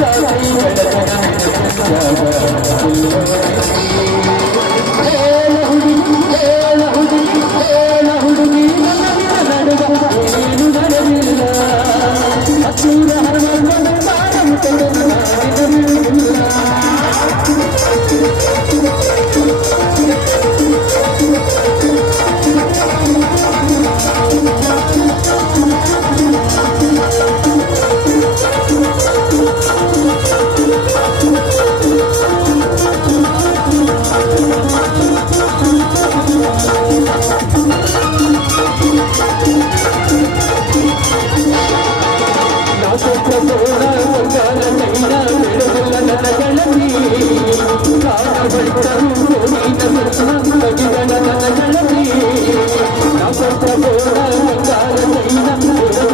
来。